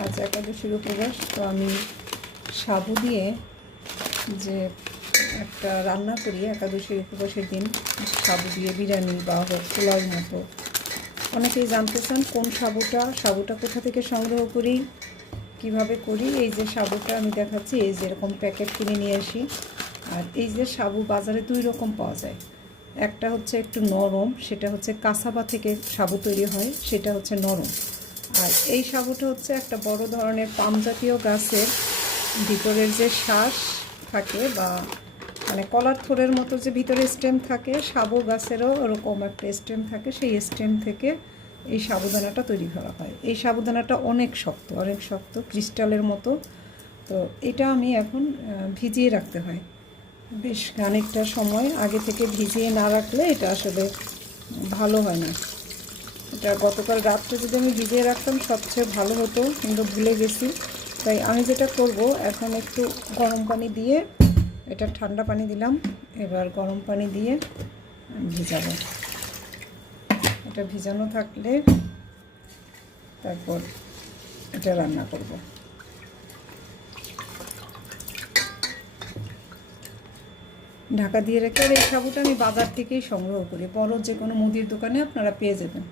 আজ একাদশীর উপবাস, তো আমি সাবু দিয়ে যে একটা রান্না করি একাদশীর উপবাসের দিন, সাবু দিয়ে বিরিয়ানি বা হোক পোলাওর মতো। অনেকেই জানতে চান কোন সাবুটা কোথা থেকে সংগ্রহ করি, কিভাবে করি। এই যে সাবুটা আমি দেখাচ্ছি, এই যে এরকম প্যাকেট কিনে নিয়ে আসি। আর এই যে সাবু বাজারে 2 রকম পাওয়া যায়। একটা হচ্ছে একটু নরম, সেটা হচ্ছে কাসাবা থেকে সাবু তৈরি হয়, সেটা হচ্ছে নরম। আর এই সাবুটা হচ্ছে একটা বড় ধরনের পাম জাতীয় গাছের ভিতরের যে শ্বাস থাকে, বা মানে কলার থোড়ের মতো যে ভিতরে স্টেম থাকে, সাবু গাছেরও ওরকম একটা স্টেম থাকে, সেই স্টেম থেকে এই সাবুদানাটা তৈরি করা হয়। এই সাবুদানাটা অনেক শক্ত ক্রিস্টালের মতো। তো এটা আমি এখন ভিজিয়ে রাখতে হয় বেশ খানিকটা সময়। আগে থেকে ভিজিয়ে না রাখলে এটা আসলে ভালো হয় না। এটা গতকাল রাত্রে যদি আমি ভিজিয়ে রাখতাম সবচেয়ে ভালো হতো, কিন্তু ভুলে গেছি। তাই আমি যেটা করব, এখন একটু গরম পানি দিয়ে, এটা ঠান্ডা পানি দিলাম, এবার গরম পানি দিয়ে ভিজাবো। এটা ভিজানো থাকলে তারপর এটা রান্না করব। ঢাকা দিয়ে রেখে, এই সাবুটা আমি বাজার থেকেই সংগ্রহ করি, বড় যে কোনো মুদির দোকানে আপনারা পেয়ে যাবেন।